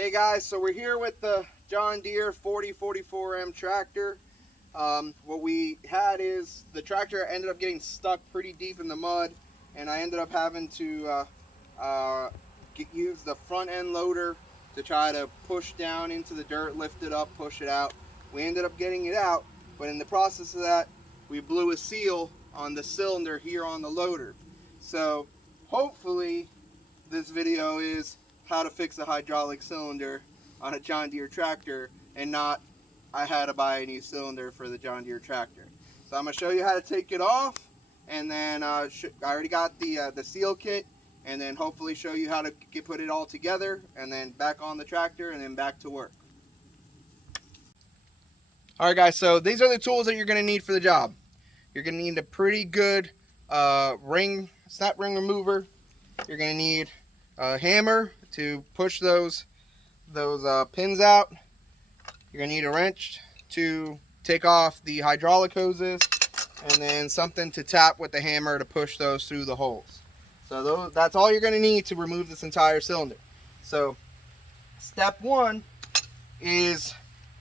Hey guys, so we're here with the John Deere 4044M tractor. What we had is the tractor ended up getting stuck pretty deep in the mud, and I ended up having to use the front end loader to try to push down into the dirt, lift it up, push it out. We ended up getting it out, but in the process of that, we blew a seal on the cylinder here on the loader. So hopefully this video is how to fix a hydraulic cylinder on a John Deere tractor, and not I had to buy a new cylinder for the John Deere tractor. So I'm going to show you how to take it off, and then I already got the seal kit, and then hopefully show you how to put it all together, and then back on the tractor, and then back to work. Alright guys, so these are the tools that you're going to need for the job. You're going to need a pretty good snap ring remover. You're going to need a hammer to push those pins out. You're going to need a wrench to take off the hydraulic hoses, and then something to tap with the hammer to push those through the holes. So that's all you're going to need to remove this entire cylinder. So step one is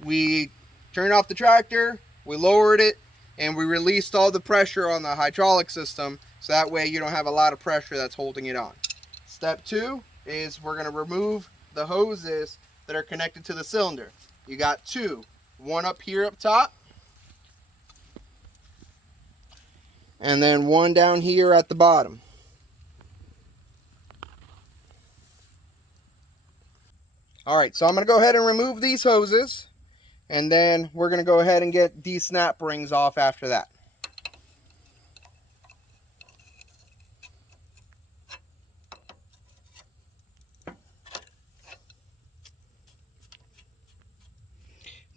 we turned off the tractor, we lowered it, and we released all the pressure on the hydraulic system, so that way you don't have a lot of pressure that's holding it on. Step two is we're going to remove the hoses that are connected to the cylinder. You got two, one up here up top, and then one down here at the bottom. Alright, so I'm going to go ahead and remove these hoses, and then we're going to go ahead and get these snap rings off after that.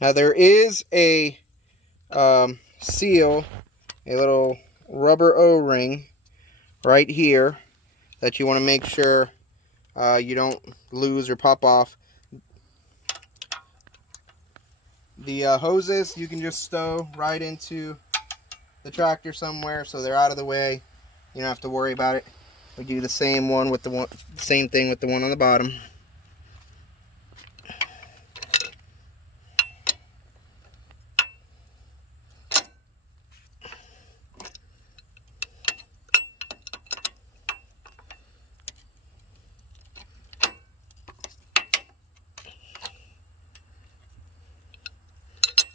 Now there is a seal, a little rubber O-ring right here that you want to make sure you don't lose or pop off. The hoses you can just stow right into the tractor somewhere, so they're out of the way. You don't have to worry about it. We do the same thing with the one on the bottom.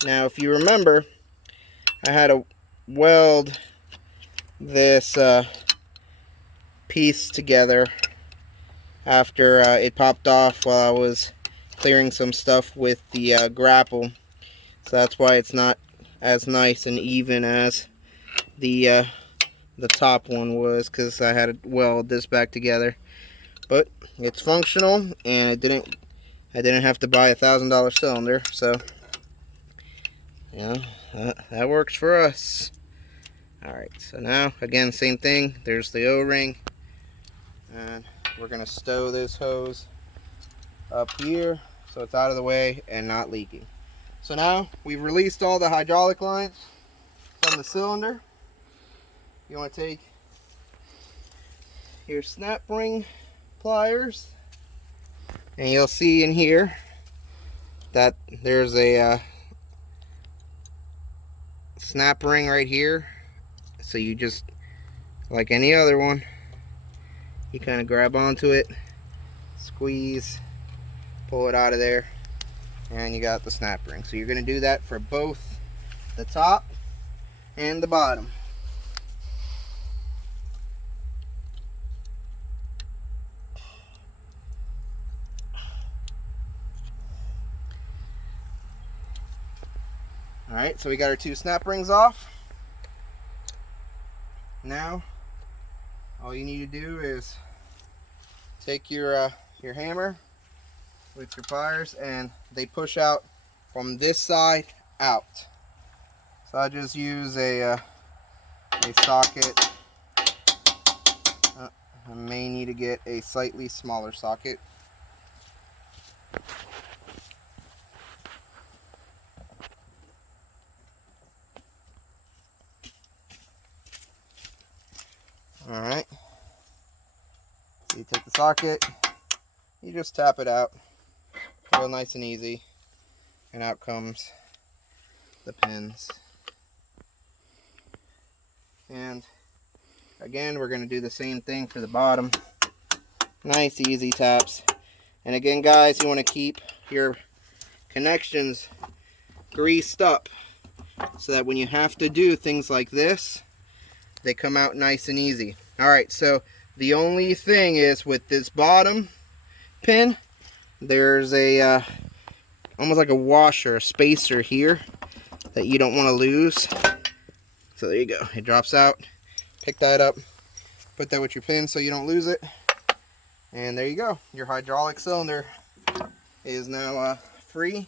Now, if you remember, I had to weld this piece together after it popped off while I was clearing some stuff with the grapple. So that's why it's not as nice and even as the top one was, because I had to weld this back together. But it's functional, and I didn't have to buy a $1,000 cylinder, so yeah, that works for us. Alright, so now again, same thing. There's the O-ring, and we're gonna stow this hose up here so it's out of the way and not leaking. So now we've released all the hydraulic lines from the cylinder. You want to take your snap ring pliers, and you'll see in here that there's a snap ring right here. So you just, like any other one, you kind of grab onto it, squeeze, pull it out of there, and you got the snap ring. So you're going to do that for both the top and the bottom. Alright, so we got our two snap rings off. Now, all you need to do is take your hammer with your pliers, and they push out from this side out. So I just use a socket. I may need to get a slightly smaller socket. Alright, so you take the socket, you just tap it out, real nice and easy, and out comes the pins. And again, we're going to do the same thing for the bottom. Nice easy taps. And again, guys, you want to keep your connections greased up so that when you have to do things like this, they come out nice and easy. Alright, so the only thing is with this bottom pin, there's a almost like a washer, a spacer here that you don't want to lose. So there you go, it drops out. Pick that up, put that with your pin so you don't lose it, and there you go. Your hydraulic cylinder is now free,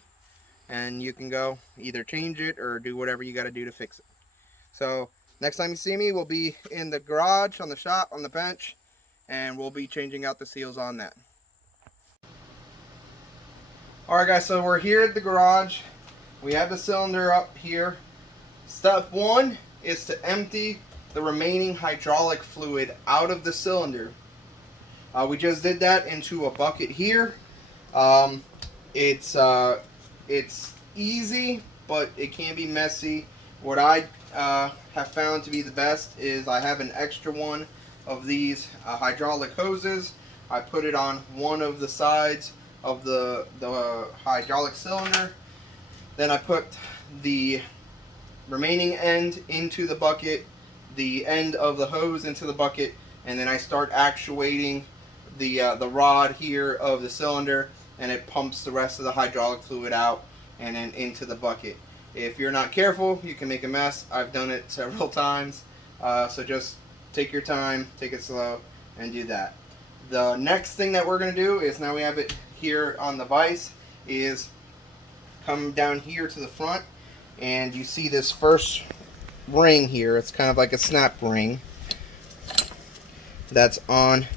and you can go either change it or do whatever you got to do to fix it. So next time you see me, we'll be in the garage, on the shop, on the bench, and we'll be changing out the seals on that. Alright guys, so we're here at the garage. We have the cylinder up here. Step one is to empty the remaining hydraulic fluid out of the cylinder. We just did that into a bucket here. It's easy, but it can be messy. What I have found to be the best is I have an extra one of these hydraulic hoses. I put it on one of the sides of the hydraulic cylinder. Then I put the remaining end into the bucket, the end of the hose into the bucket, and then I start actuating the rod here of the cylinder, and it pumps the rest of the hydraulic fluid out and then into the bucket. If you're not careful, you can make a mess. I've done it several times, so just take your time, take it slow, and do that. The next thing that we're going to do is, now we have it here on the vise, is come down here to the front, and you see this first ring here. It's kind of like a snap ring that's on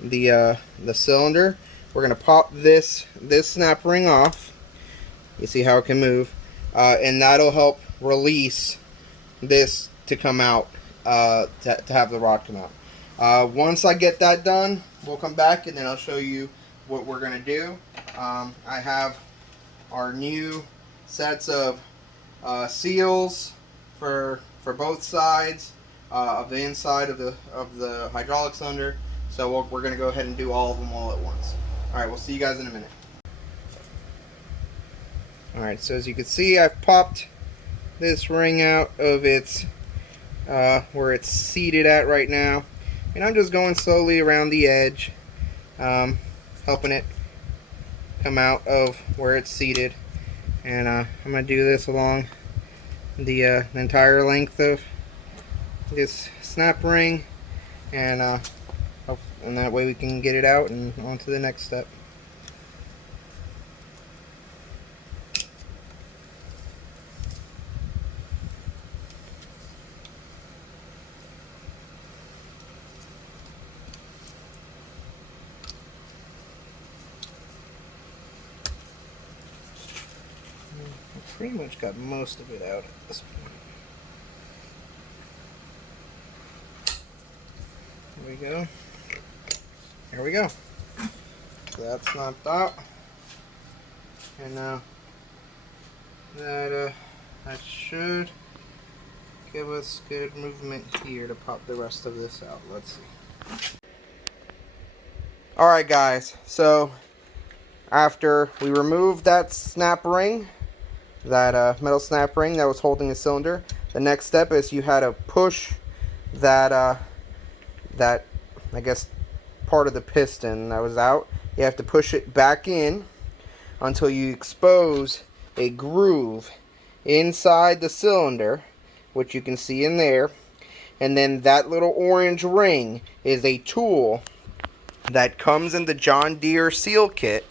the cylinder. We're going to pop this snap ring off. You see how it can move, and that'll help release this to come out, to have the rod come out. Once I get that done, we'll come back and then I'll show you what we're going to do. I have our new sets of seals for both sides of the inside of the hydraulic cylinder. So we're going to go ahead and do all of them all at once. Alright, we'll see you guys in a minute. Alright, so as you can see, I've popped this ring out of its where it's seated at right now, and I'm just going slowly around the edge, helping it come out of where it's seated. And I'm going to do this along the entire length of this snap ring, and that way we can get it out and on to the next step. Pretty much got most of it out at this point. There we go. There we go. So that's knocked out. And now that should give us good movement here to pop the rest of this out. Let's see. Alright guys, so after we removed that snap ring, that metal snap ring that was holding the cylinder, the next step is you had to push that I guess part of the piston that was out. You have to push it back in until you expose a groove inside the cylinder, which you can see in there. And then that little orange ring is a tool that comes in the John Deere seal kit.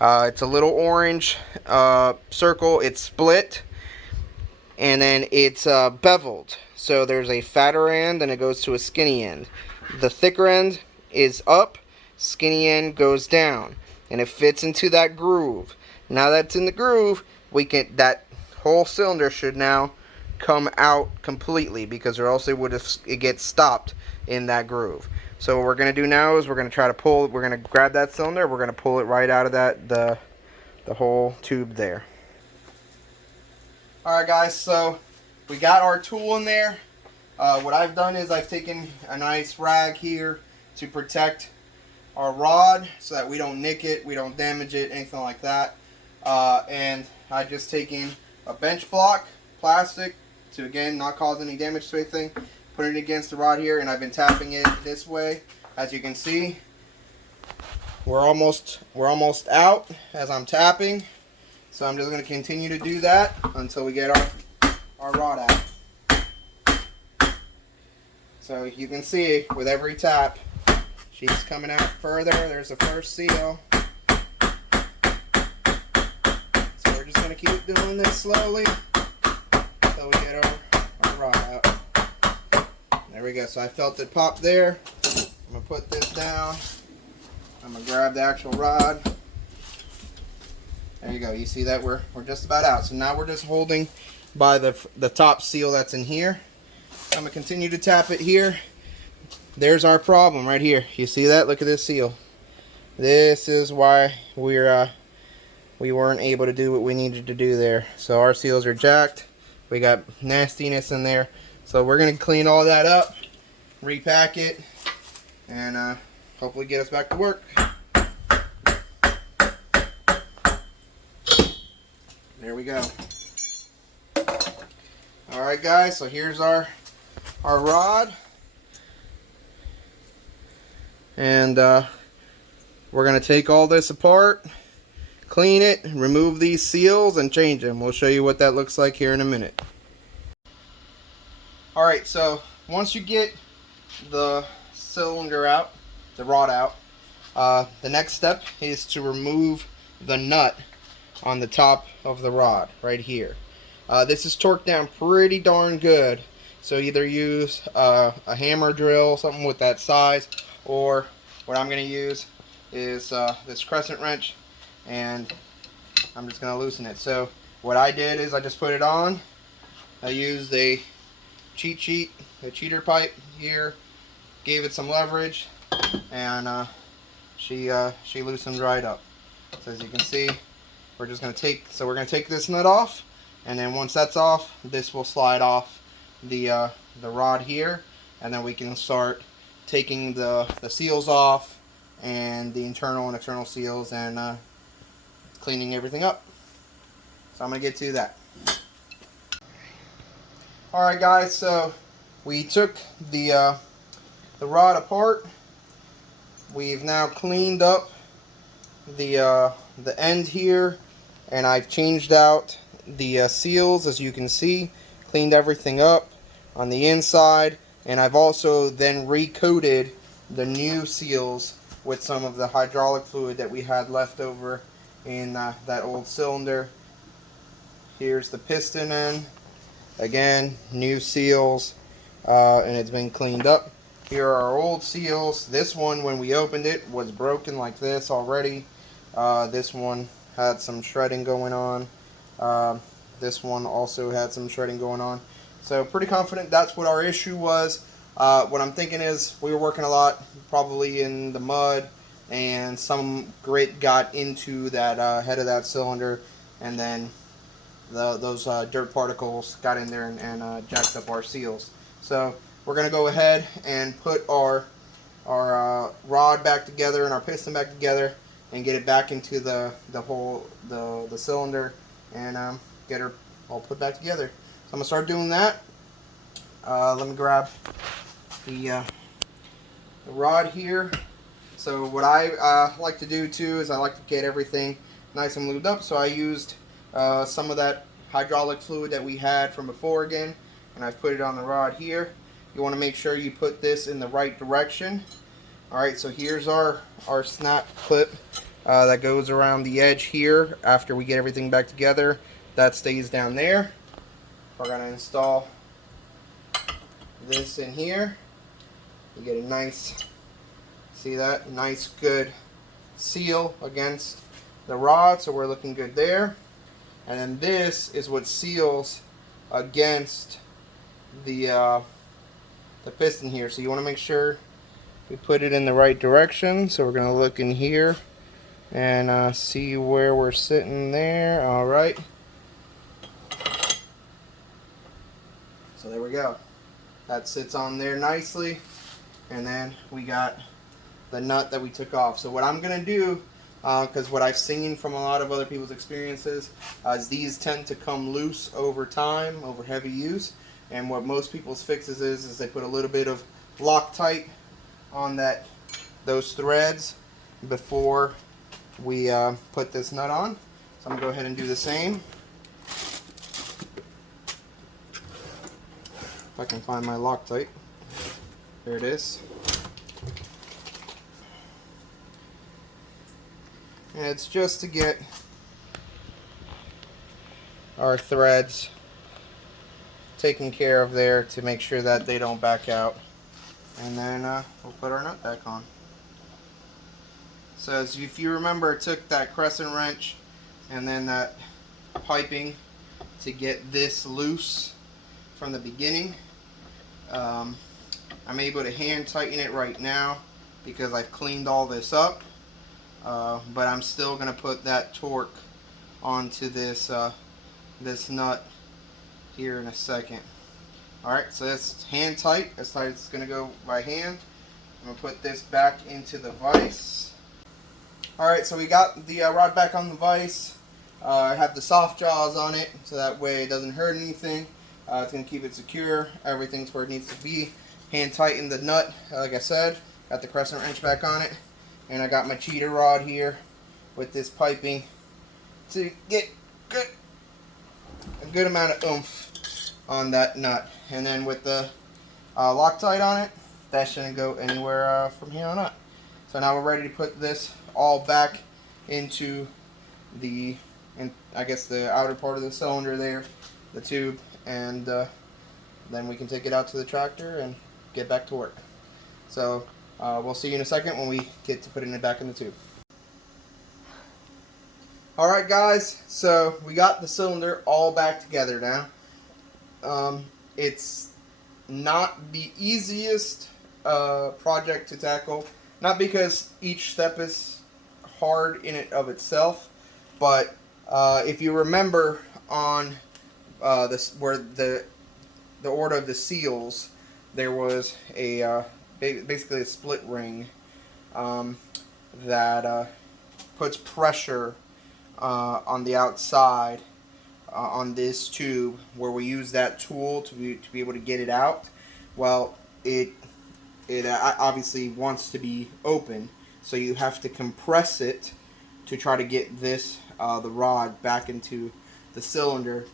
It's a little orange circle. It's split, and then it's beveled. So there's a fatter end and it goes to a skinny end. The thicker end is up, skinny end goes down, and it fits into that groove. Now that's in the groove, that whole cylinder should now come out completely, because or else it gets stopped in that groove. So what we're going to do now is we're going to try to pull, we're going to grab that cylinder, we're going to pull it right out of the the whole tube there. Alright guys, so we got our tool in there. What I've done is I've taken a nice rag here to protect our rod so that we don't nick it, we don't damage it, anything like that. And I just taken a bench block, plastic, to again not cause any damage to anything, put it against the rod here, and I've been tapping it this way. As you can see, we're almost out as I'm tapping. So I'm just going to continue to do that until we get our rod out. So you can see with every tap, she's coming out further. There's the first seal. So we're just going to keep doing this slowly until we get our rod out. There we go. So I felt it pop there. I'm going to put this down. I'm going to grab the actual rod. There you go. You see that we're just about out. So now we're just holding by the top seal that's in here. I'm going to continue to tap it here. There's our problem right here. You see that? Look at this seal. This is why we weren't able to do what we needed to do there. So our seals are jacked. We got nastiness in there. So we're going to clean all that up, repack it, and hopefully get us back to work. There we go. Alright guys, so here's our rod. And we're going to take all this apart, clean it, remove these seals, and change them. We'll show you what that looks like here in a minute. Alright, so once you get the cylinder out, the rod out, the next step is to remove the nut on the top of the rod right here. This is torqued down pretty darn good, so either use a hammer drill, something with that size, or what I'm going to use is this crescent wrench, and I'm just going to loosen it. So what I did is I just put it on. I used a cheater pipe here, gave it some leverage, and she loosened right up. So as you can see, we're just going to take this nut off, and then once that's off, this will slide off the rod here, and then we can start taking the seals off and the internal and external seals, and cleaning everything up. So I'm going to get to that. Alright guys, so we took the rod apart. We've now cleaned up the end here, and I've changed out the seals, as you can see, cleaned everything up on the inside, and I've also then recoated the new seals with some of the hydraulic fluid that we had left over in that old cylinder. Here's the piston end. Again, new seals, and it's been cleaned up. Here are our old seals. This one, when we opened it, was broken like this already. This one had some shredding going on. This one also had some shredding going on. So pretty confident that's what our issue was. What I'm thinking is we were working a lot, probably in the mud, and some grit got into that head of that cylinder, and then those dirt particles got in there and jacked up our seals. So we're going to go ahead and put our rod back together and our piston back together, and get it back into the cylinder, and get her all put back together. So I'm going to start doing that. Let me grab the rod here. So what I like to do too is I like to get everything nice and lubed up. So I used some of that hydraulic fluid that we had from before again, and I've put it on the rod here. You want to make sure you put this in the right direction. Alright, so here's our snap clip that goes around the edge here after we get everything back together. That stays down there. We're going to install this in here. You get a nice, see that? Nice good seal against the rod, so we're looking good there. And then this is what seals against the piston here. So you want to make sure we put it in the right direction. So we're going to look in here and see where we're sitting there. All right. So there we go. That sits on there nicely. And then we got the nut that we took off. So what I'm going to do, because what I've seen from a lot of other people's experiences, is these tend to come loose over time, over heavy use. And what most people's fixes is they put a little bit of Loctite on those threads before we put this nut on. So I'm going to go ahead and do the same. If I can find my Loctite. There it is. And it's just to get our threads taken care of there to make sure that they don't back out. And then we'll put our nut back on. So as if you remember, I took that crescent wrench and then that piping to get this loose from the beginning. I'm able to hand tighten it right now because I've cleaned all this up, but I'm still going to put that torque onto this this nut here in a second. Alright, so that's hand tight. That's how it's going to go by hand. I'm going to put this back into the vise. Alright, so we got the rod back on the vise. I have the soft jaws on it so that way it doesn't hurt anything. It's going to keep it secure. Everything's where it needs to be. Hand tighten the nut, like I said. Got the crescent wrench back on it. And I got my cheater rod here with this piping to get a good amount of oomph on that nut. And then with the Loctite on it, that shouldn't go anywhere from here on out. So now we're ready to put this all back into the, I guess the outer part of the cylinder there, the tube, and then we can take it out to the tractor and get back to work. So we'll see you in a second when we get to putting it back in the tube. Alright guys, so we got the cylinder all back together now. It's not the easiest project to tackle, not because each step is hard in it of itself, but if you remember on this, where the order of the seals, there was a basically a split ring that puts pressure on the outside on this tube, where we use that tool to be able to get it out. Well, it obviously wants to be open, so you have to compress it to try to get this the rod back into the cylinder.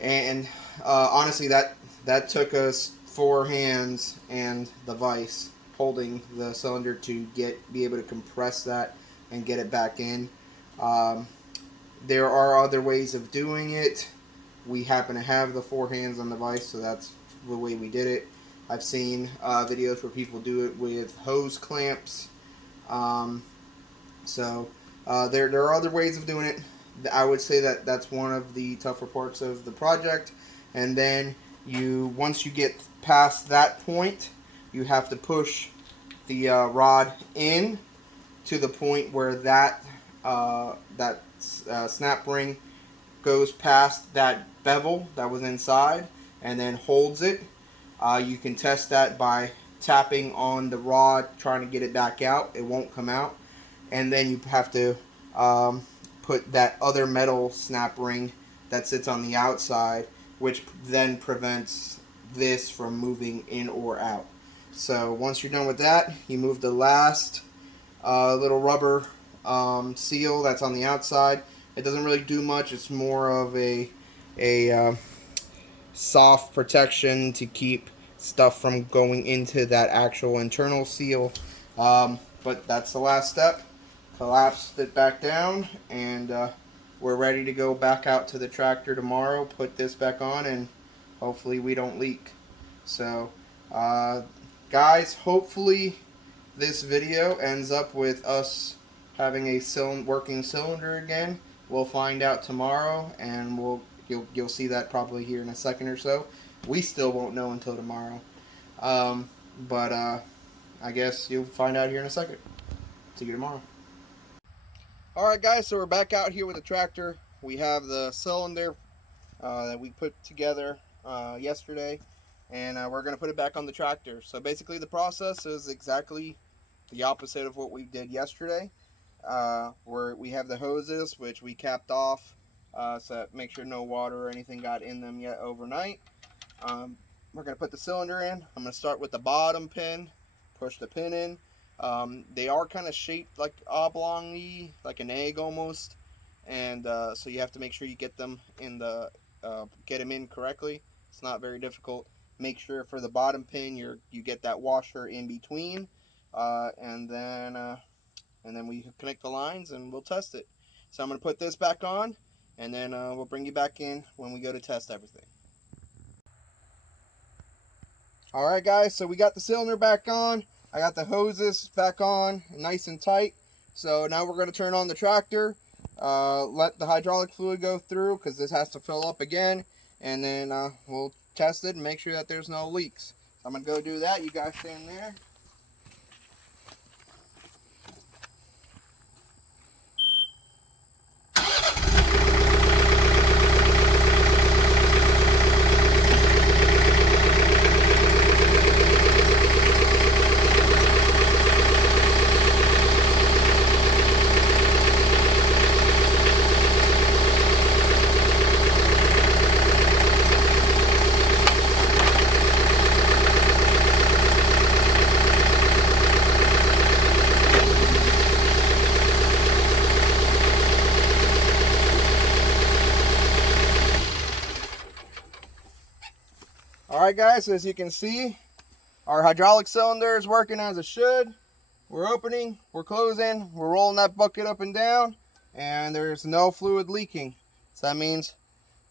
And honestly, that took us 4 hands and the vise holding the cylinder to be able to compress that and get it back in. There are other ways of doing it. We happen to have the 4 hands on the vise, so that's the way we did it. I've seen videos where people do it with hose clamps. So there are other ways of doing it. I would say that that's one of the tougher parts of the project. And then once you get past that point, you have to push the rod in to the point where that snap ring goes past that bevel that was inside and then holds it. You can test that by tapping on the rod, trying to get it back out. It won't come out. And then you have to put that other metal snap ring that sits on the outside, which then prevents this from moving in or out. So once you're done with that, you move the last little rubber seal that's on the outside. It doesn't really do much. It's more of a soft protection to keep stuff from going into that actual internal seal. But that's the last step. Collapsed it back down, and we're ready to go back out to the tractor tomorrow, put this back on, and hopefully we don't leak. So guys, hopefully this video ends up with us having a working cylinder again. We'll find out tomorrow, and you'll see that probably here in a second or so. We still won't know until tomorrow, but I guess you'll find out here in a second. See you tomorrow. Alright guys, so we're back out here with the tractor. We have the cylinder that we put together yesterday, and we're going to put it back on the tractor. So basically the process is exactly the opposite of what we did yesterday. Where we have the hoses, which we capped off so that make sure no water or anything got in them yet overnight. We're going to put the cylinder in. I'm going to start with the bottom pin, push the pin in. They are kind of shaped like oblong-y, like an egg almost, and so you have to make sure you get them in the get them in correctly. It's not very difficult. Make sure for the bottom pin you get that washer in between, and then we connect the lines and we'll test it. So I'm going to put this back on, and then we'll bring you back in when we go to test everything. Alright guys, so we got the cylinder back on. I got the hoses back on, nice and tight. So now we're going to turn on the tractor, let the hydraulic fluid go through because this has to fill up again, and then we'll test it and make sure that there's no leaks. So I'm going to go do that. You guys stand there. Alright guys, so as you can see, our hydraulic cylinder is working as it should. We're opening, we're closing, we're rolling that bucket up and down, and there's no fluid leaking. So that means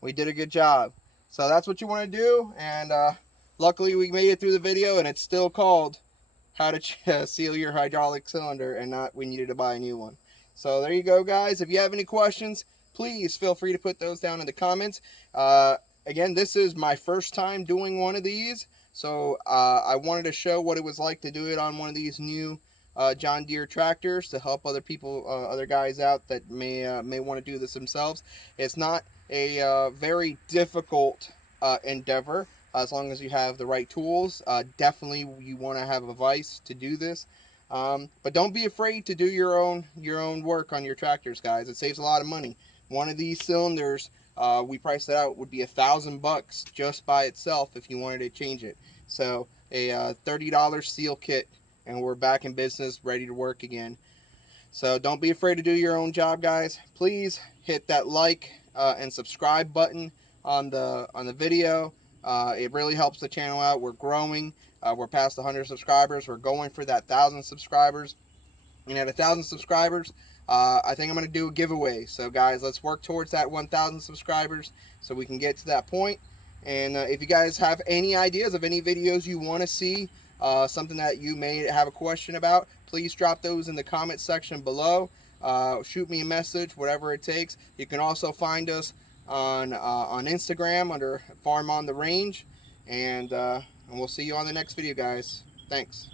we did a good job. So that's what you want to do, and luckily we made it through the video, and it's still called how to seal your hydraulic cylinder, and not we needed to buy a new one. So there you go guys. If you have any questions, please feel free to put those down in the comments. Again, this is my first time doing one of these, so I wanted to show what it was like to do it on one of these new John Deere tractors to help other people, other guys out that may want to do this themselves. It's not a very difficult endeavor as long as you have the right tools. Definitely, you want to have a vise to do this, but don't be afraid to do your own work on your tractors, guys. It saves a lot of money. One of these cylinders, we priced it out, would be $1,000 just by itself if you wanted to change it. So a $30 seal kit, and we're back in business, ready to work again. So don't be afraid to do your own job, guys. Please hit that like and subscribe button on the video. It really helps the channel out. We're growing. We're past 100 subscribers. We're going for that 1,000 subscribers. And at 1,000 subscribers, I think I'm going to do a giveaway. So guys, let's work towards that 1,000 subscribers so we can get to that point. And if you guys have any ideas of any videos you want to see, something that you may have a question about, please drop those in the comment section below. Shoot me a message, whatever it takes. You can also find us on Instagram under Farm on the Range. And we'll see you on the next video, guys. Thanks.